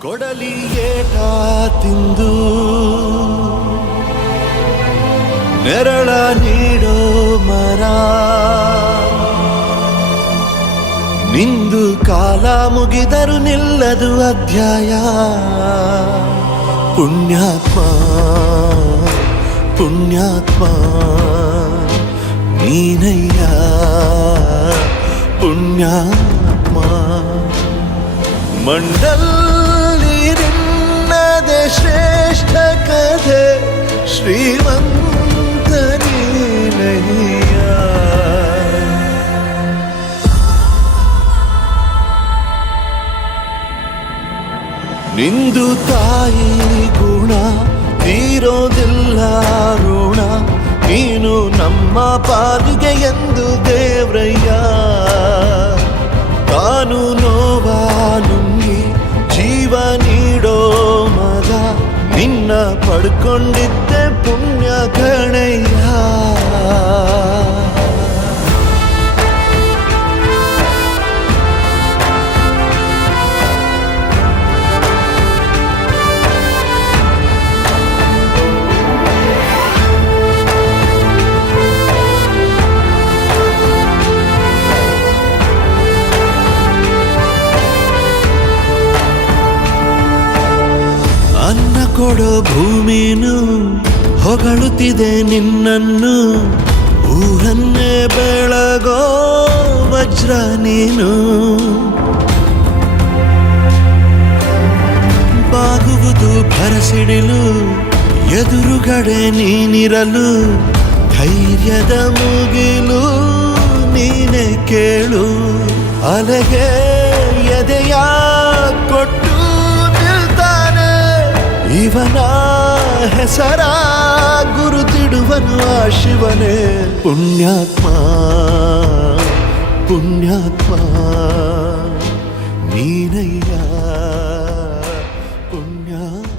ಕೊಡಲಿ ಏಟ ತಿಂದು ನೆರಳ ನೀಡೋ ಮರ ನಿಂದು ಕಾಲ ಮುಗಿದರು ನಿಲ್ಲದು ಅಧ್ಯಾಯ ಪುಣ್ಯಾತ್ಮ ಪುಣ್ಯಾತ್ಮ ನೀನಯ್ಯ ಪುಣ್ಯಾತ್ಮ ಮಂಡಲ್ಲಿ ನಿನ್ನದೆ ಶ್ರೇಷ್ಠ ಕಥೆ ಶ್ರೀಮಂತ ನೀನಯ್ಯ ನಿಂದು ತಾಯಿ ಗುಣ ತೀರೋದಿಲ್ಲ ಋಣ ನೀನು ನಮ್ಮ ಪಾಲಿಗೆ ಎಂದು ದೇವ್ರಯ್ಯ ತಾನು ನೋವಾ ನುಂಗಿ ಜೀವ ನೀಡೋ ಮಗ ನಿನ್ನ ಪಡ್ಕೊಂಡಿದ್ದೆ ಪುಣ್ಯ ಕಣಯ್ಯ ಅನ್ನ ಕೊಡೋ ಭೂಮಿನು ಹೊಗಳುತ್ತಿದೆ ನಿನ್ನನ್ನು ಊರನ್ನೇ ಬೆಳಗೋ ವಜ್ರ ನೀನು ಬಾಗುವುದು ಭರಸಿಡಿಲು ಎದುರುಗಡೆ ನೀನಿರಲು ಧೈರ್ಯದ ಮುಗಿಲು ನೀನೆ ಕೇಳು ಅಲೆಗೆ ಎದೆಯ ಕೊಟ್ಟು ಇವನ ಹೆಸರ ಗುರುತಿಡುವನು ಆ ಶಿವನೇ ಪುಣ್ಯಾತ್ಮ ಪುಣ್ಯಾತ್ಮ ನೀನಯ್ಯ ಪುಣ್ಯಾತ್ಮ